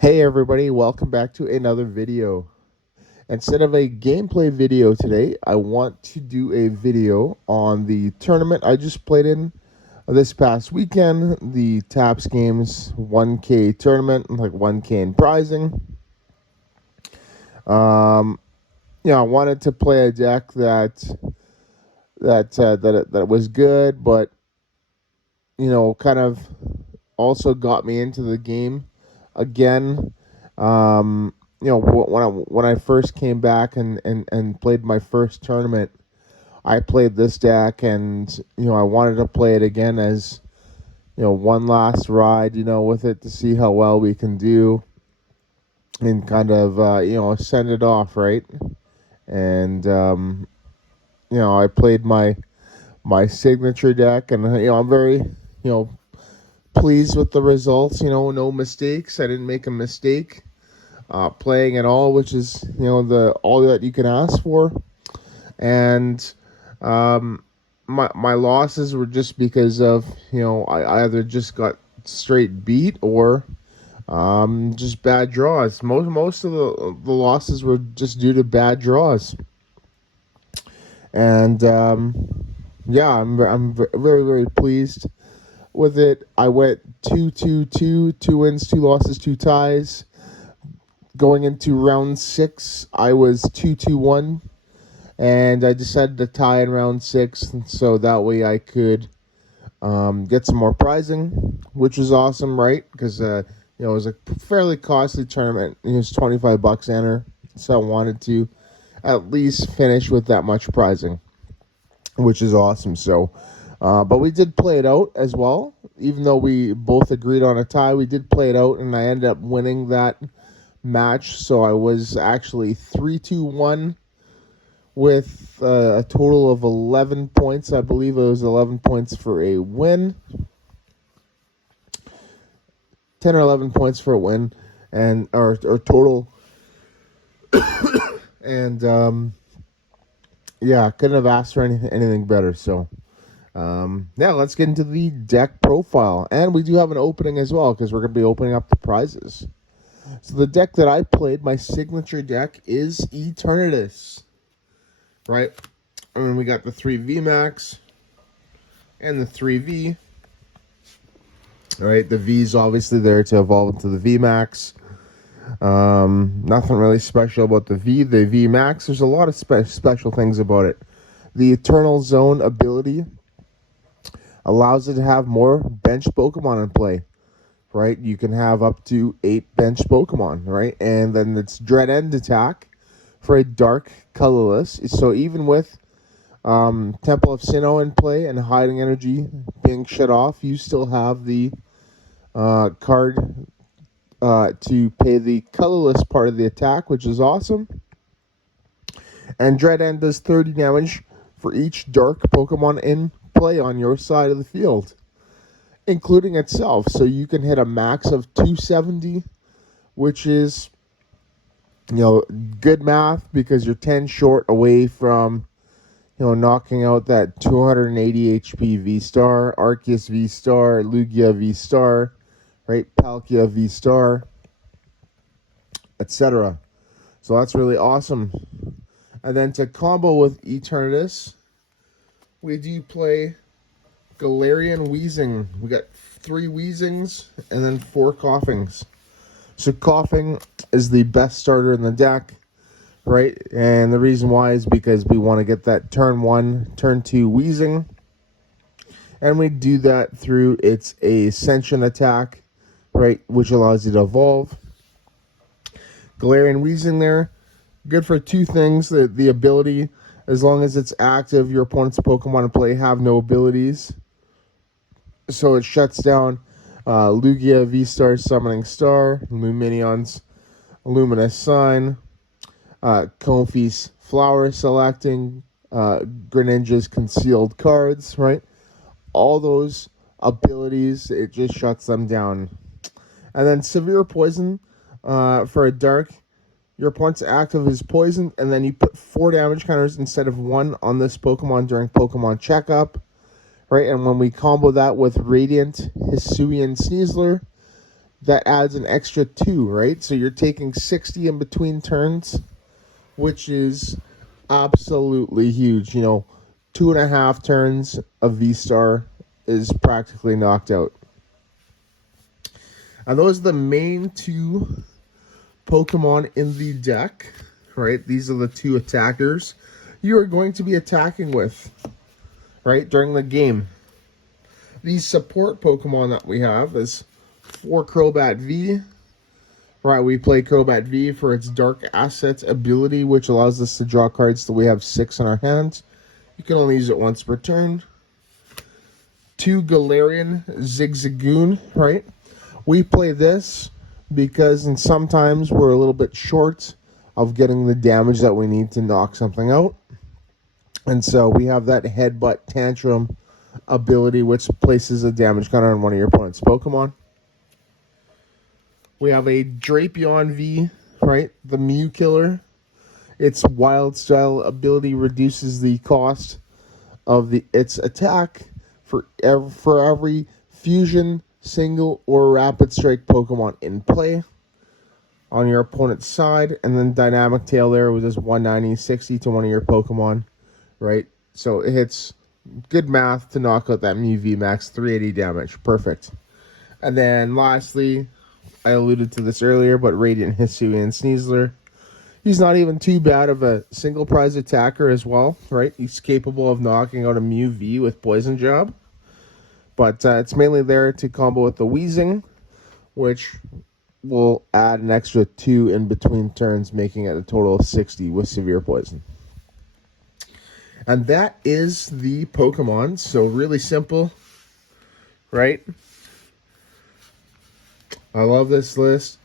Hey everybody, welcome back to another video. Instead of a gameplay video today, I want to do a video on the tournament I just played in this past weekend, the Taps Games 1K tournament, like 1K in prizing. I wanted to play a deck that was good, but kind of also got me into the game again. When I first came back and played my first tournament, I played this deck, and I wanted to play it again as one last ride, with it to see how well we can do, and kind of send it off, right? And I played my signature deck, and I'm very pleased with the results. No mistakes. I didn't make a mistake playing at all, which is the all that you can ask for. And my losses were just because of I either just got straight beat or just bad draws. Most of the losses were just due to bad draws. And I'm very, very pleased with it. I went 2-2-2, 2 wins, 2 losses, 2 ties. Going into round 6, I was 2-2-1, and I decided to tie in round 6, so that way I could get some more prizing, which was awesome, right? Because it was a fairly costly tournament. It was $25 enter, so I wanted to at least finish with that much prizing, which is awesome. So, but we did play it out as well. Even though we both agreed on a tie, we did play it out, and I ended up winning that match. So I was actually 3-2-1 with a total of 11 points. I believe it was 11 points for a win. 10 or 11 points for a win, and or total. And couldn't have asked for anything better. So let's get into the deck profile. And we do have an opening as well, because we're going to be opening up the prizes. So the deck that I played, my signature deck, is Eternatus. Right? And then we got the 3 VMax and the 3V. Right? The V is obviously there to evolve into the VMax. Nothing really special about the V. The VMax, there's a lot of special things about it. The Eternal Zone ability allows it to have more bench Pokemon in play, right? You can have up to 8 bench Pokemon, right? And then it's Dread End attack for a dark colorless. So even with Temple of Sinnoh in play and Hiding Energy being shut off, you still have the card to pay the colorless part of the attack, which is awesome. And Dread End does 30 damage for each dark Pokemon in play on your side of the field, including itself. So you can hit a max of 270, which is good math, because you're 10 short away from knocking out that 280 HP V-Star, Arceus V-Star, Lugia V-Star, right? Palkia V-Star, etc. So that's really awesome. And then to combo with Eternatus, we do play Galarian Weezing. We got 3 Weezings and then 4 Koffings. So Koffing is the best starter in the deck, right? And the reason why is because we want to get that turn 1, turn 2 Weezing. And we do that through its Ascension attack, right? Which allows you to evolve. Galarian Weezing there, good for 2 things. The ability, as long as it's active, your opponent's Pokemon in play have no abilities. So it shuts down Lugia V-Star Summoning Star, Luminion's Luminous Sign, Koffing's Flower Selecting, Greninja's Concealed Cards, right? All those abilities, it just shuts them down. And then Severe Poison for a dark. Your opponent's active is poisoned, and then you put 4 damage counters instead of 1 on this Pokemon during Pokemon Checkup. Right, and when we combo that with Radiant Hisuian Sneasler, that adds an extra 2, right? So you're taking 60 in between turns, which is absolutely huge. You know, 2.5 turns of V-Star is practically knocked out. And those are the main 2 Pokemon in the deck, right? These are the 2 attackers you are going to be attacking with, right, during the game. These support Pokemon that we have is for Crobat V. Right, we play Crobat V for its Dark Assets ability, which allows us to draw cards till we have 6 in our hands. You can only use it once per turn. 2 Galarian Zigzagoon, right? We play this because sometimes we're a little bit short of getting the damage that we need to knock something out. And so we have that Headbutt Tantrum ability, which places a damage counter on one of your opponent's Pokemon. We have a Drapion V, right? The Mew Killer. Its Wild Style ability reduces the cost of its attack for every fusion, single, or rapid strike Pokemon in play on your opponent's side. And then Dynamic Tail there with this 190, 60 to one of your Pokemon, right? So it hits good math to knock out that Mew VMax, 380 damage. Perfect. And then lastly, I alluded to this earlier, but Radiant Hisuian Sneasler. He's not even too bad of a single prize attacker as well, right? He's capable of knocking out a Mew V with Poison Jab. But it's mainly there to combo with the Weezing, which will add an extra 2 in between turns, making it a total of 60 with Severe Poison. And that is the Pokemon. So really simple, right? I love this list.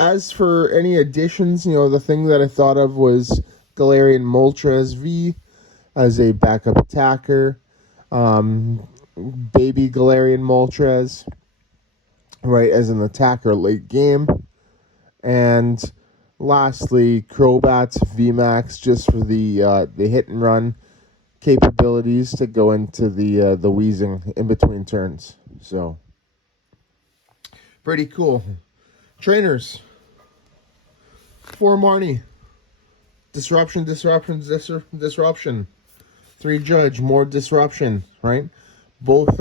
As for any additions, you know, the thing that I thought of was Galarian Moltres V as a backup attacker. Baby Galarian Moltres, right, as an attacker late game. And lastly, Crobat VMax just for the hit and run capabilities to go into the Weezing in between turns. So pretty cool. Trainers for Marnie. Disruption. 3 Judge, more disruption, right? Both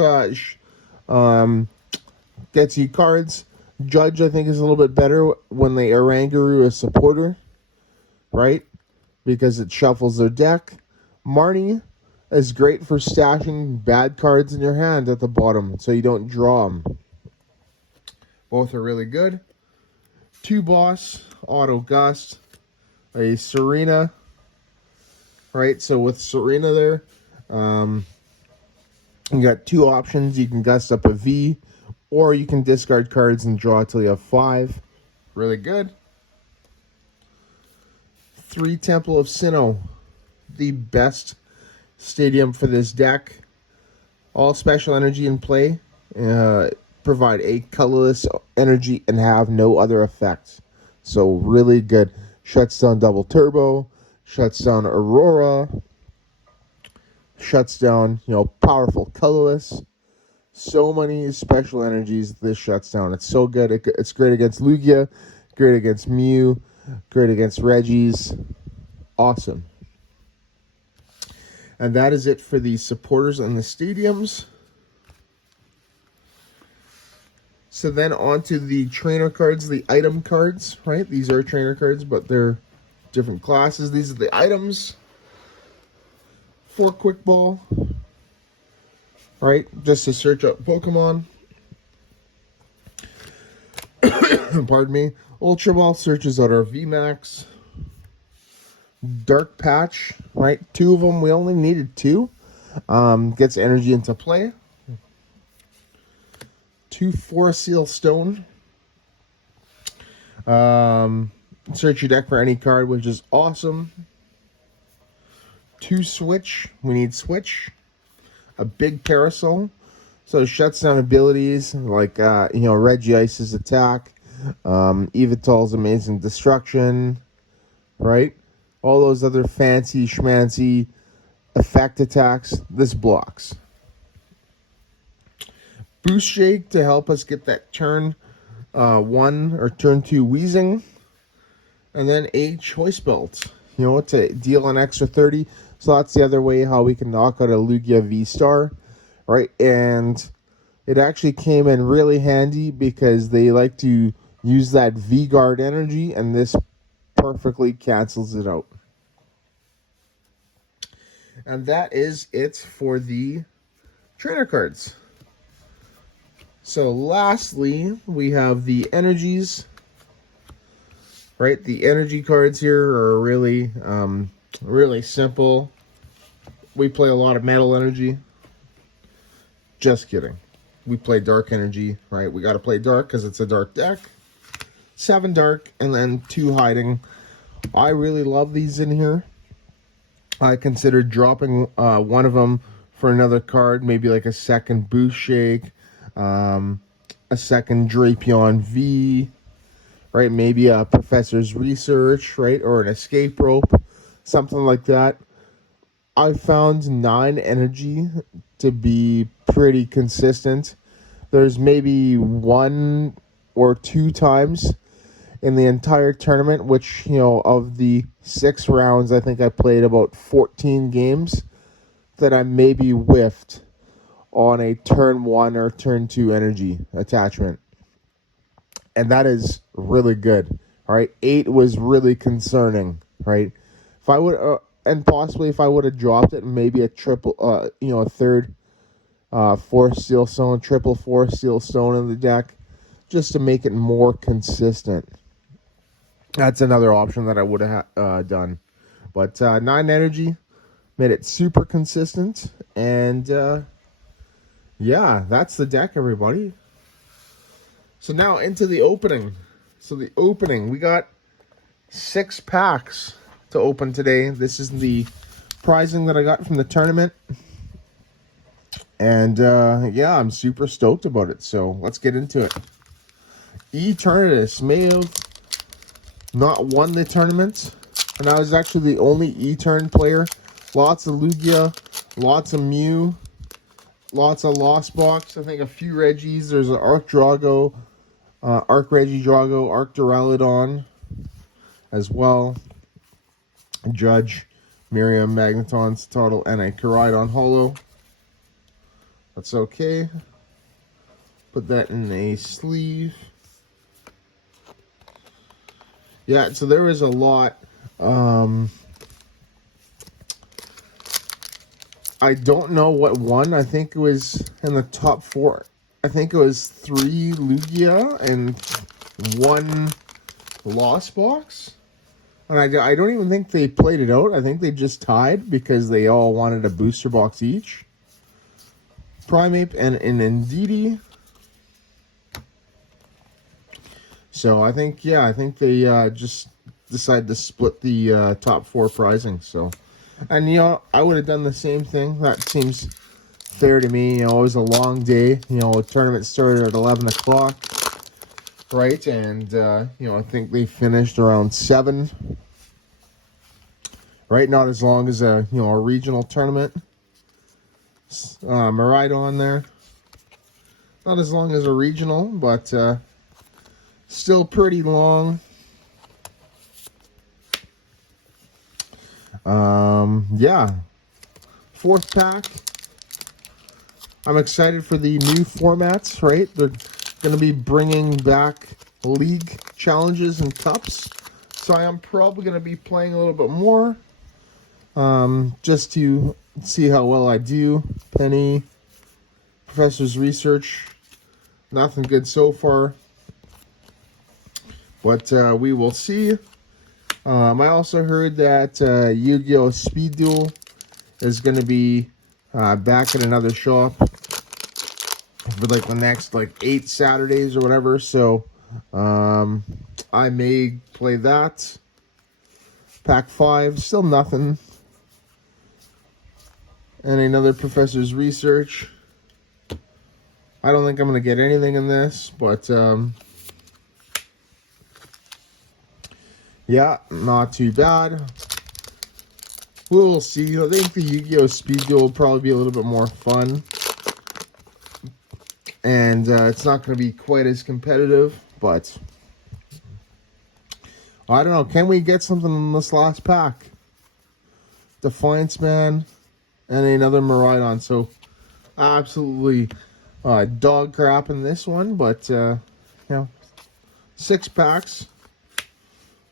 gets you cards. Judge, I think, is a little bit better when they Oranguru a supporter, right? Because it shuffles their deck. Marnie is great for stashing bad cards in your hand at the bottom so you don't draw them. Both are really good. 2 Boss, Auto Gust, a Serena, right? So with Serena there, you got 2 options. You can gust up a V, or you can discard cards and draw till you have 5. Really good. 3 Temple of Sinnoh, the best stadium for this deck. All special energy in play. Provide a colorless energy and have no other effects. So really good. Shuts down Double Turbo, shuts down Aurora, shuts down, you know, powerful colorless. So many special energies this shuts down. It's so good. It's great against Lugia, great against Mew, great against Regis. Awesome. And that is it for the supporters and the stadiums. So then on to the trainer cards, the item cards, right? These are trainer cards, but they're different classes. These are the items for Quick Ball, right? Just to search up Pokemon. Pardon me. Ultra Ball searches out our VMax. Dark Patch, right? 2 of them. We only needed 2. Gets energy into play. 2 Forest Seal Stone. Search your deck for any card, which is awesome. 2 Switch. We need Switch. A Big Parasol. So it shuts down abilities like, Regice's attack. Evital's Amazing Destruction. Right? All those other fancy schmancy effect attacks. This blocks. Boost Shake to help us get that turn 1 or turn 2 Weezing. And then a Choice Belt, you know, to deal an extra 30. So that's the other way how we can knock out a Lugia V-Star, right? And it actually came in really handy because they like to use that V-Guard energy, and this perfectly cancels it out. And that is it for the trainer cards. So lastly, we have the energies. Right, the energy cards here are really, really simple. We play a lot of metal energy. Just kidding. We play dark energy, right? We got to play dark because it's a dark deck. 7 dark and then 2 hiding. I really love these in here. I considered dropping one of them for another card, maybe like a second Boost Shake, a second Drapion V. Right, maybe a Professor's Research, right, or an Escape Rope, something like that. I found 9 energy to be pretty consistent. There's maybe 1 or 2 times in the entire tournament, which, you know, of the 6 rounds, I think I played about 14 games, that I maybe whiffed on a turn 1 or turn 2 energy attachment. And that is really good. All right, 8 was really concerning. Right, if I would, and possibly if I would have dropped it, maybe a triple, you know, a third, Force Steel Stone, triple Force Steel Stone in the deck, just to make it more consistent. That's another option that I would have done. But 9 energy made it super consistent, and yeah, that's the deck, everybody. So now into the opening. So the opening, we got 6 packs to open today. This is the prizing that I got from the tournament. And yeah, I'm super stoked about it. So let's get into it. Eternatus may have not won the tournament. And I was actually the only E-Turn player. Lots of Lugia, lots of Mew, lots of Lost Box. I think a few Reggies. There's an Arc Drago. Arc Regidrago, Arc Duraludon as well. Judge, Miriam, Magneton, Total, and a Koraidon Holo. That's okay. Put that in a sleeve. Yeah, so there was a lot. I don't know what won. I think it was in the top 4. I think it was 3 Lugia and 1 Lost Box. And I don't even think they played it out. I think they just tied because they all wanted a booster box each. Primeape and an Indeedee. So I think, yeah, I think they just decided to split the top 4 prizing. So, and you know, I would have done the same thing. That seems fair to me. You know, it was a long day. You know, the tournament started at 11 o'clock, right? And you know, I think they finished around 7, right? Not as long as a, you know, a regional tournament. Miraidon there, not as long as a regional, but still pretty long. Yeah, 4th pack. I'm excited for the new formats, right? They're going to be bringing back league challenges and cups. So I am probably going to be playing a little bit more. Just to see how well I do. Penny, Professor's Research. Nothing good so far. But we will see. I also heard that Yu-Gi-Oh! Speed Duel is going to be back at another shop for like the next like 8 Saturdays or whatever. So I may play that. Pack 5, still nothing. And another Professor's Research. I don't think I'm going to get anything in this, but yeah, not too bad. We'll see. I think the Yu-Gi-Oh! Speed Duel will probably be a little bit more fun. And it's not going to be quite as competitive, but I don't know. Can we get something in this last pack? Defiance Man and another Miraidon. So absolutely dog crap in this one, but you know, 6 packs.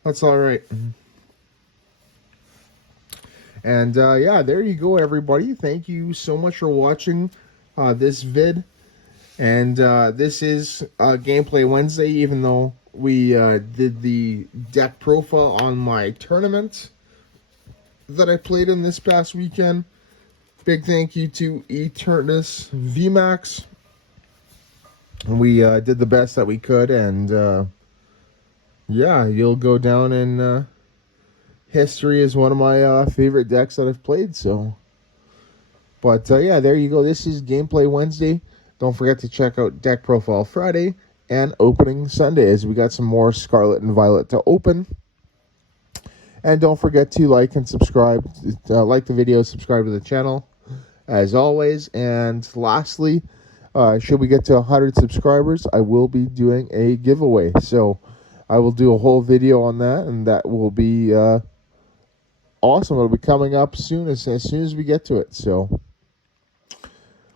That's all right. And yeah, there you go, everybody. Thank you so much for watching this vid. And this is Gameplay Wednesday, even though we did the deck profile on my tournament that I played in this past weekend. Big thank you to Eternatus VMax. We did the best that we could, and yeah, you'll go down in history as one of my favorite decks that I've played. So, but yeah, there you go. This is Gameplay Wednesday. Don't forget to check out Deck Profile Friday and Opening Sunday, as we got some more Scarlet and Violet to open. And don't forget to like and subscribe. Like the video, subscribe to the channel, as always. And lastly, should we get to 100 subscribers, I will be doing a giveaway. So I will do a whole video on that, and that will be awesome. It'll be coming up soon, as soon as we get to it. So,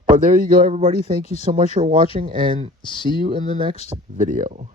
but there you go, everybody. Thank you so much for watching, and see you in the next video.